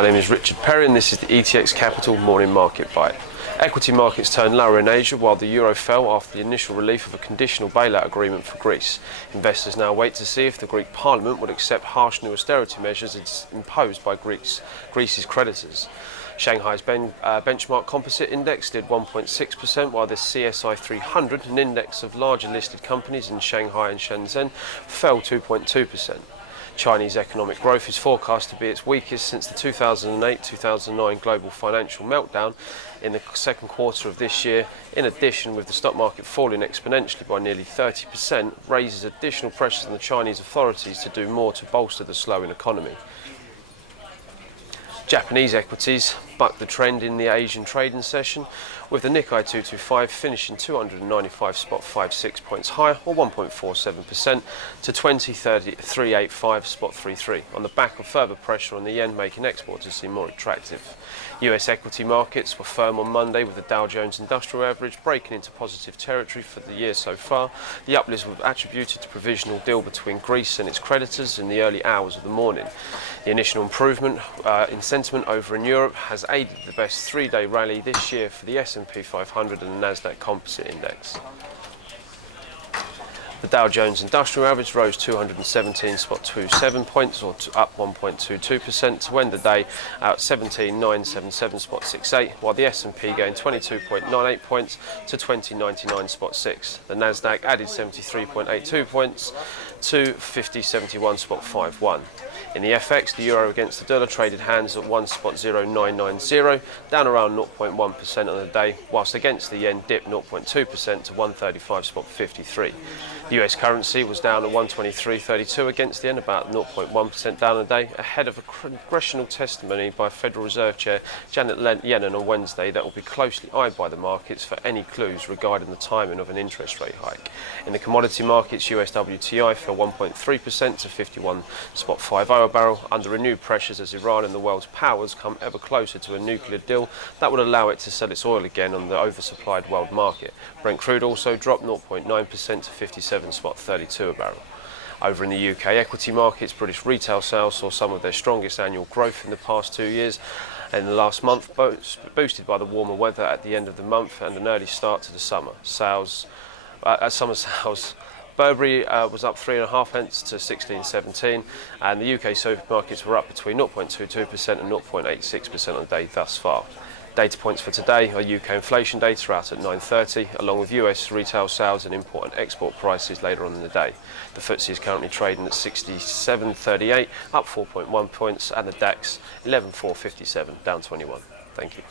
My name is Richard Perry and this is the ETX Capital Morning Market Bite. Equity markets turned lower in Asia while the euro fell after the initial relief of a conditional bailout agreement for Greece. Investors now wait to see if the Greek Parliament would accept harsh new austerity measures imposed by Greece's creditors. Shanghai's benchmark composite index did 1.6%, while the CSI 300, an index of larger listed companies in Shanghai and Shenzhen, fell 2.2%. Chinese economic growth is forecast to be its weakest since the 2008-2009 global financial meltdown in the second quarter of this year. In addition, with the stock market falling exponentially by nearly 30%, raises additional pressures on the Chinese authorities to do more to bolster the slowing economy. Japanese equities bucked the trend in the Asian trading session, with the Nikkei 225 finishing 295.56 points higher, or 1.47%, to 20,385.33, on the back of further pressure on the yen, making exporters seem more attractive. US equity markets were firm on Monday, with the Dow Jones Industrial Average breaking into positive territory for the year so far. The uplift was attributed to a provisional deal between Greece and its creditors in the early hours of the morning. The initial improvement in sentiment over in Europe has aided the best three-day rally this year for the S&P 500 and the Nasdaq Composite Index. The Dow Jones Industrial Average rose 217.27 points, or up 1.22%, to end the day at 17,977.68, while the S&P gained 22.98 points to 2099.6. The Nasdaq added 73.82 points to 5071.51. In the FX, the euro against the dollar traded hands at 1.0990, down around 0.1% on the day, whilst against the yen dipped 0.2% to 135.53. The US currency was down at 123.32 against the yen, about 0.1% down on the day, ahead of a congressional testimony by Federal Reserve Chair Janet Yellen on Wednesday that will be closely eyed by the markets for any clues regarding the timing of an interest rate hike. In the commodity markets, US WTI fell 1.3% to 51.50 a barrel, under renewed pressures as Iran and the world's powers come ever closer to a nuclear deal that would allow it to sell its oil again on the oversupplied world market. Brent crude also dropped 0.9% to 57.32 a barrel. Over in the UK equity markets, British retail sales saw some of their strongest annual growth in the past 2 years. In the last month, boosted by the warmer weather at the end of the month and an early start to the summer sales. Burberry was up 3.5 pence to 16.17, and the UK supermarkets were up between 0.22% and 0.86% on the day thus far. Data points for today are UK inflation data out at 9:30, along with US retail sales and import and export prices later on in the day. The FTSE is currently trading at 67.38, up 4.1 points, and the DAX 11,457, down 21. Thank you.